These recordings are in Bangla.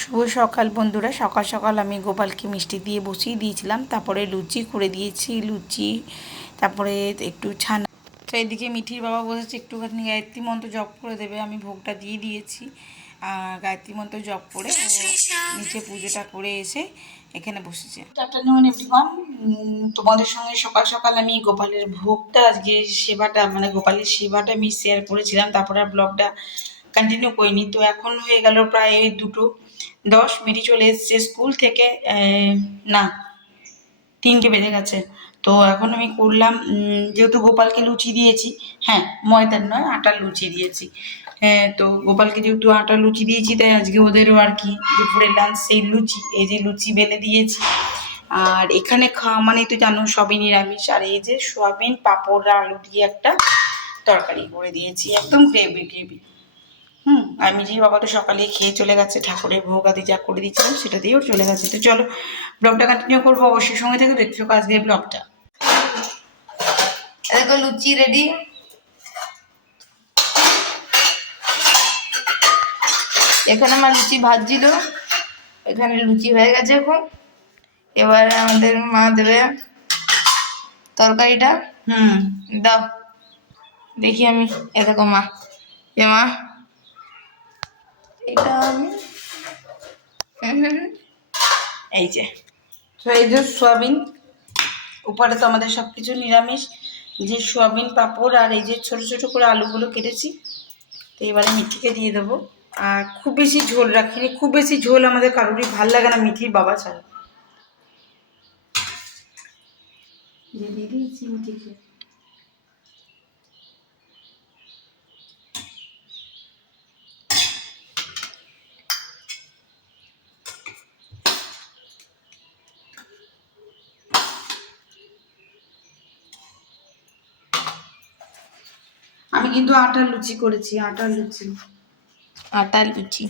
শুভ সকাল বন্ধুরা। সকাল সকাল আমি গোপালকে মিষ্টি দিয়ে বসিয়ে দিয়েছিলাম, তারপরে লুচি করে দিয়েছি। তারপরে একটু ছানা। তো এদিকে মিঠির বাবা বসেছে একটুখানি গায়ত্রী মন্ত্র জপ করে দেবে, আমি ভোগটা দিয়ে দিয়েছি। আর গায়ত্রী মন্ত্র জপ করে ও নিচে পুজোটা করে এসে এখানে বসেছে। আফটারনুন এভরিওয়ান, তোমাদের সঙ্গে সকাল সকাল আমি গোপালের ভোগটা আজকে সেবাটা মানে গোপালের সেবাটা আমি শেয়ার করেছিলাম, তারপরে আর ব্লগটা কন্টিনিউ করিনি। তো এখন হয়ে গেল প্রায় 2:10, মিটি চলে এসছে স্কুল থেকে। না, 3টে বেজে গেছে। তো এখন আমি করলাম, যেহেতু গোপালকে লুচি দিয়েছি, হ্যাঁ ময়দার নয় আটার লুচি দিয়েছি। হ্যাঁ, তো গোপালকে যেহেতু আটার লুচি দিয়েছি, তাই আজকে ওদেরও আর কি দুপুরের লাঞ্চ সেই লুচি। এই যে লুচি বেলে দিয়েছি। আর এখানে খাওয়া মানে তো জানো সবই নিরামিষ। আর এই যে সোয়াবিন পাঁপড় আলু দিয়ে একটা তরকারি করে দিয়েছি, একদম গ্রেভি গ্রেভি। আর মিঠির বাবা তো সকালে খেয়ে চলে গেছে, ঠাকুরের ভোগ আদি যা করে দিয়েছিলাম সেটা দিয়েও চলে গেছে। তো চলো ব্লগটা কন্টিনিউ করবো, অবশ্যই সঙ্গে থেকে দেখতে থাকো আজকের ব্লগটা। দেখো লুচি রেডি। এখানে আমার লুচি ভাজছিল, এখানে লুচি হয়ে গেছে এখন। এবারে আমাদের মা দেবে তরকারিটা। দাও দেখি আমি। এ দেখো মা, এ মা এটা আমি এই যে। তো এই যে সোয়াবিন, উপরে তো আমাদের সব কিছু নিরামিষ। যে সোয়াবিন পাঁপড় আর এই যে ছোট ছোট করে আলুগুলো কেটেছি। তো এবারে মিঠিকে দিয়ে দেবো। আর খুব বেশি ঝোল রাখিনি, খুব বেশি ঝোল আমাদের কারোরই ভাল লাগে না, মিঠির বাবা ছাড়া। দিয়ে দিয়েছি মিঠিকে। আমি কিন্তু আটার লুচি করেছি, আটার লুচি। আটার লুচি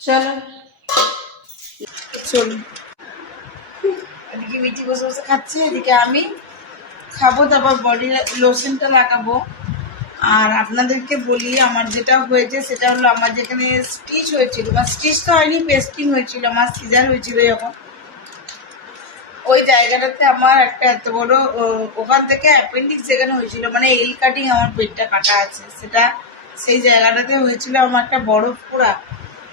চলো চলো। এদিকে মিঠি বসে বসে খাচ্ছে, এদিকে আমি খাবো, তারপর বডি লোশনটা লাগাবো। আর আপনাদেরকে বলি আমার যেটা হয়েছে সেটা হলো, আমার যেখানে স্টিচ হয়েছিল বা স্টিচ তো হয়নি, পেস্টিং হয়েছিল, আমার সিজার হয়েছিল যখন, ওই জায়গাটাতে আমার একটা এত বড় ওখান থেকে অ্যাপেন্ডিক্স যেখানে হয়েছিল, মানে এল কাটিং, আমার পেটটা কাটা আছে সেটা, সেই জায়গাটাতে হয়েছিল আমার একটা বড় ফোড়া।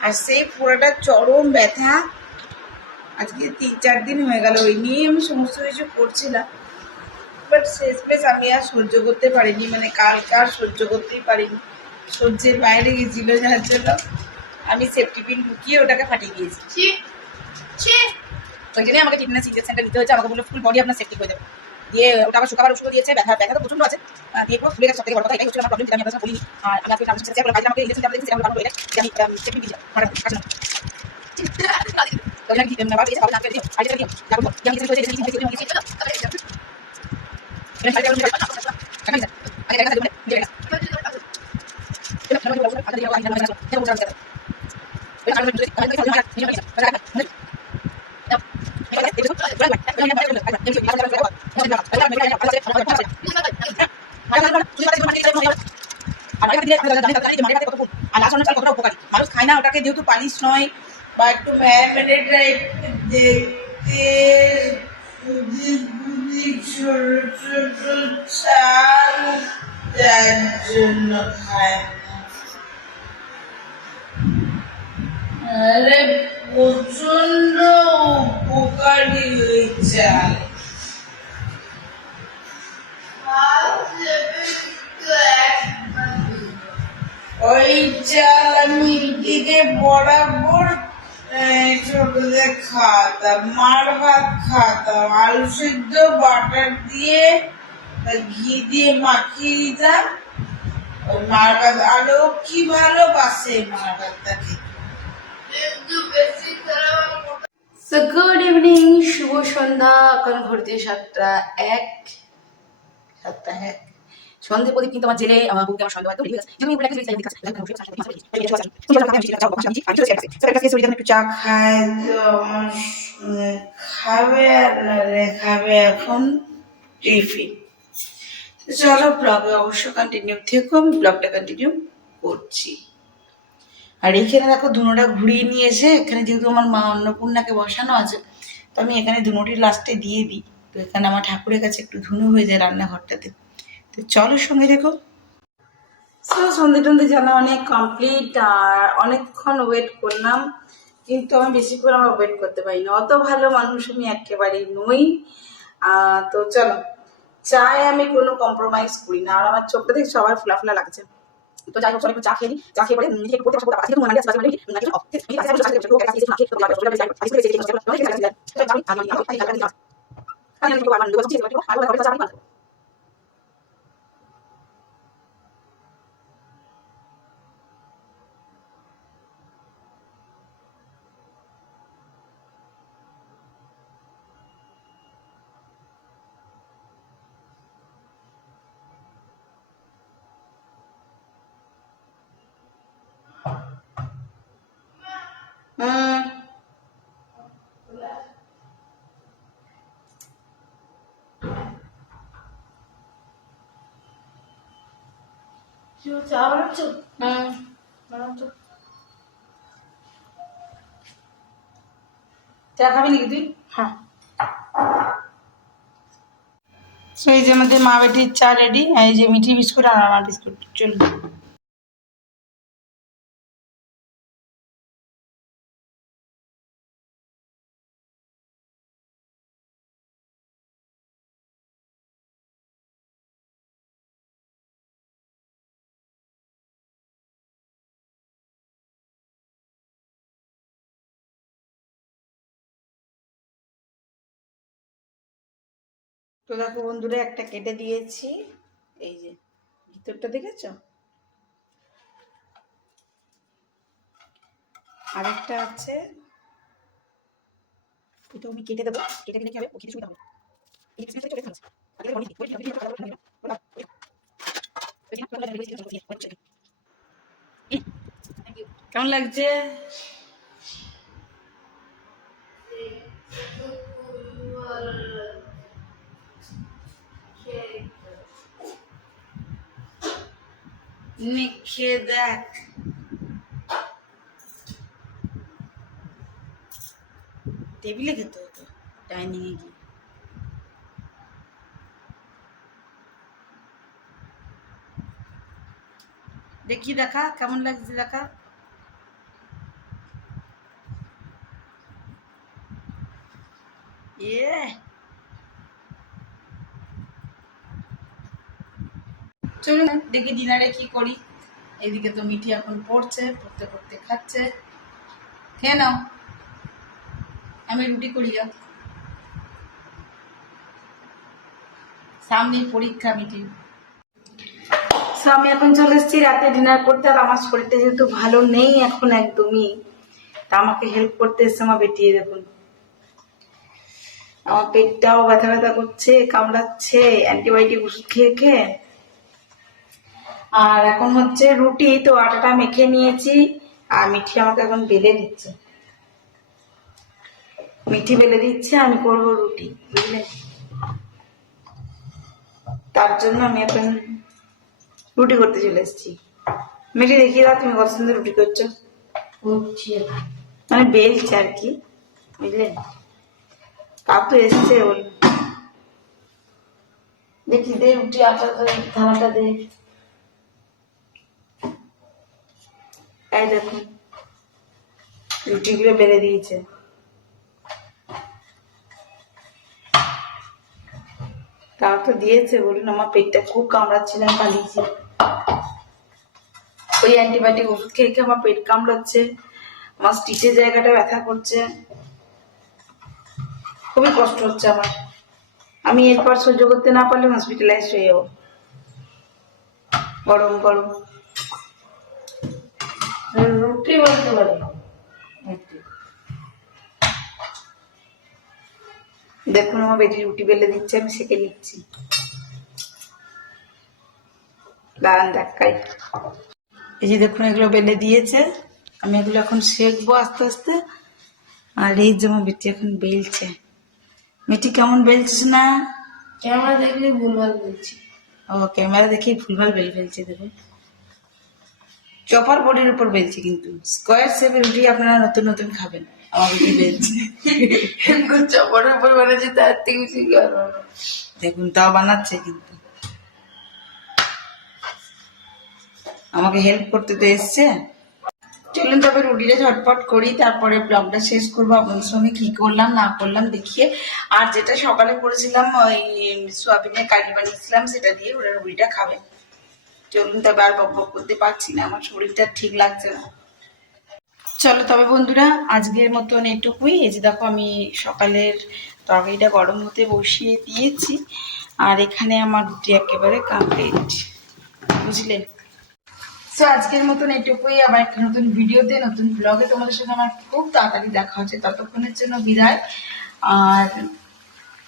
আর সেই ফোড়াটা চরম ব্যথা। আজকে 3-4 দিন হয়ে গেল, ওই নিয়েই আমি সমস্ত কিছু করছিলাম। বাট শেষমেশ আমি আর সহ্য করতে পারিনি, মানে কালকে আর সহ্য করতেই পারিনি, সহ্যের বাইরে গেছিল, যার জন্য আমি সেফটি পিন ঢুকিয়ে ওটাকে ফাটিয়ে দিয়েছি। ওই জন্যই আমাকে টিটেনাস ইঞ্জেকশনটা নিতে হয়েছে। আমাকে বললো ফুল বডি আপনার সেফটি হয়ে যাবে, দিয়ে ওটা আবার শুকাবার ওষুধ দিয়েছে। ব্যথা ব্যথা তো প্রচন্ড আছে, দিয়ে পুরো ফুলে গেছে। সব থেকে বড় কথা এটাই হচ্ছিল আমার প্রবলেম, যেটা আমি আপনার বলিনি। আর আমি আজকে ট্রান্সফার চেক করে বাইরে আমাকে ইঞ্জেকশন দিয়েছে, সেটা আমার বলে যে আমি সেফটি দিয়ে মারা কাছে না। তো আমি কি বাবা দিয়েছে, বাবা জানতে দিও আইডিয়া দিও যাবো যে আমি কিছু হয়েছে কিছু হয়েছে কিছু হয়েছে। এটা সাইডে আমি আমি আগে দেখা দিও দিয়ে গেছে। এটা আমি বলবো আগে দিও আমি জানা এটা বলতে চাই। এটা আমি যদি আমি যদি মানুষ খায় না ওটাকে, যেহেতু পালিশ নয় বা একটু ম্যারিনেটেড দেখতে ছোট ছোট চাল, যার জন্য খায় না। আরে প্রচন্ড উপকারী ওই চাল। ওই চাল আমি দিকে বরাবর ছোটদের খাওয়াতাম, মার ভাত খাওয়াতাম, আলু সিদ্ধ বাটার দিয়ে ঘি দিয়ে মাখিয়ে দিতাম। ওই মার ভাত আরো কি ভালোবাসে মার ভাতটা খেতে। সো গুড ইভিনিং, শুভ সন্ধ্যা। এখন ঘুরতে 7:01। সন্ধে প্রদীপ কিন্তু আমার জেলে বউকে আমার সন্দেহ একদম রেডি হয়ে গেছে। তুমি ব্ল্যাক একটু চা খায় তো আমার খাবে আর খাবে এখন টিফিন। চলো ব্লগে অবশ্য কন্টিনিউ থেকো, আমি ব্লগটা কন্টিনিউ করছি। আর এইখানে দেখো ধুনোটা ঘুরিয়ে নিয়ে এসে এখানে যেহেতু আমার মা অন্নপূর্ণাকে বসানো আছে, তো আমি এখানে ধুনোটি লাস্টে দিয়ে দিই। তো এখানে আমার ঠাকুরের কাছে একটু ধুনো হয়ে যায় রান্নাঘরটাতে। তো চলো সঙ্গে দেখো। সন্ধে টন্ধে জানা অনেক কমপ্লিট, আর অনেকক্ষণ ওয়েট করলাম, কিন্তু আমি বেশিক্ষণ আমার ওয়েট করতে পারি না, অত ভালো মানুষ আমি একেবারেই নই। তো চলো, চায় আমি কোনো কম্প্রোমাইজ করি না, আর আমার চোখটা থেকে সবার ফোলা ফোলা লাগছে। তো যাই হোক, চলো একটু চা খেয়ে নিই। চা খেয়ে পরে নিজেকে একটু পড়তে বসবো। আজকে তো মনালি আছে, মনালি চা বানাচ্ছ? বানাচ্ছো। চা খাবি নাকি তুই? হ্যাঁ। সো এই যে আমাদের মা বেটির চা রেডি, এই যে মিঠি বিস্কুট আর আমার বিস্কুট। চলুন। তো দেখো বন্ধুরা, একটা কেটে দিয়েছি, এই যে ভিতরটা দেখেছো, আরেকটা আছে, এটা আমি কেটে দেবো। কেটে দিলে কি হবে, ও খেতে সুবিধা হবে। এই এক্সপেরিয়েন্সটা চলে গেছে। কেমন লাগছে? খেয়ে দেখ। টেবিলে খেতে হতো, ডাইনিং এ গিয়ে। দেখি, দেখা কেমন লাগছে, দেখা। ইয়ে, চলুন দেখি ডিনারে কি করি। এদিকে তো মিঠি এখন পড়ছে, পড়তে পড়তে খাচ্ছে। খেয়ে নাও, আমি রুটি করি। যাও, সামনেই পরীক্ষা মিঠি। আমি এখন চলে এসেছি রাতে ডিনার করতে, আর আমার শরীরটা যেহেতু ভালো নেই এখন একদমই, তা আমাকে হেল্প করতে এসছে আমার বেটিয়ে। দেখুন, আমার পেটটাও ব্যথা ব্যথা করছে, কামড়াচ্ছে অ্যান্টিবায়োটিক ওষুধ খেয়ে খেয়ে। আর এখন হচ্ছে রুটি, তো আটাটা মেখে নিয়েছি, আর মিঠি আমাকে এখন বেলে দিচ্ছে। মিঠি বেলে দিচ্ছে, আমি করবো রুটি, বুঝলে। তার জন্য আমি এখন রুটি করতে চলে এসেছি। মিঠি দেখিয়ে দাও, তুমি কত সুন্দর রুটি করছো। মানে বেলছে আর কি, বুঝলেন। কাপ তো এসছে, বল দেখি দে রুটি, আটা থালাটা দে। এই দেখুন, রুটিগুলো বেলে দিয়েছে। তাও তো দিয়েছে, বলুন। আমার পেটটা খুব কামড়াচ্ছিলাম, পালিয়েছি। ওই অ্যান্টিবায়োটিক ওষুধ খেয়ে খেয়ে আমার পেট কামড়াচ্ছে, আমার স্টিচের জায়গাটা ব্যথা করছে, খুবই কষ্ট হচ্ছে আমার। আমি এরপর সহ্য করতে না পারলে হসপিটালাইজ হয়ে যাবো। গরম গরম রুটি বলতে পারে। দেখুন, আমার বেটি রুটি বেলে দিচ্ছে, আমি সেকে নিচ্ছি। দাঁড়ান দেখাই। এই যে দেখুন, এগুলো বেলে দিয়েছে, আমি এগুলো এখন সেকবো আস্তে আস্তে। আর এই যে আমার বেটি এখন বেলছে। মেয়েটি কেমন বেলছিস না? ক্যামেরা দেখলে ভুলভাল বলছি। ও, ও ক্যামেরা দেখে ভুলভাল বেল ফেলছে, দেখুন চপার বডির উপর বেলছে, কিন্তু স্কোয়ার শেপের রুটি আপনারা নতুন নতুন খাবেন, আমার রুটি বেলছে চপরের উপর বানাচ্ছে, তার থেকে বেশি কি আর বানাবো? দেখুন তাও বানাচ্ছে, কিন্তু আমাকে হেল্প করতে তো এসছে। চলুন তবে রুটিটা ঝটপট করি, তারপরে ব্লগটা শেষ করবো আপনাদের সঙ্গে কি করলাম না করলাম দেখিয়ে। আর যেটা সকালে করেছিলাম ওই সোয়াবিনের কারি বানিয়েছিলাম, সেটা দিয়ে ওরা রুটিটা খাবেন। চলুন তবে আর বক বক করতে পারছি না, আমার শরীরটা ঠিক লাগছে না। চলো তবে বন্ধুরা, আজকের মতন এটুকুই। এই যে দেখো আমি সকালের তরকারিটা গরম হতে বসিয়ে দিয়েছি, আর এখানে আমার রুটি একেবারে কমপ্লিট, বুঝলে। তো আজকের মতন এটুকুই, আবার একটা নতুন ভিডিওতে নতুন ব্লগে তোমাদের সাথে আমার খুব তাড়াতাড়ি দেখা হচ্ছে। ততক্ষণের জন্য বিদায়, আর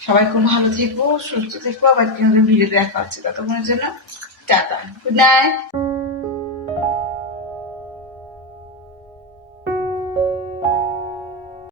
সবাই খুব ভালো থেকো, সুস্থ থেকো। আবার একটা নতুন ভিডিওতে দেখা হচ্ছে, ততক্ষণের জন্য টাটা, গুড নাইট।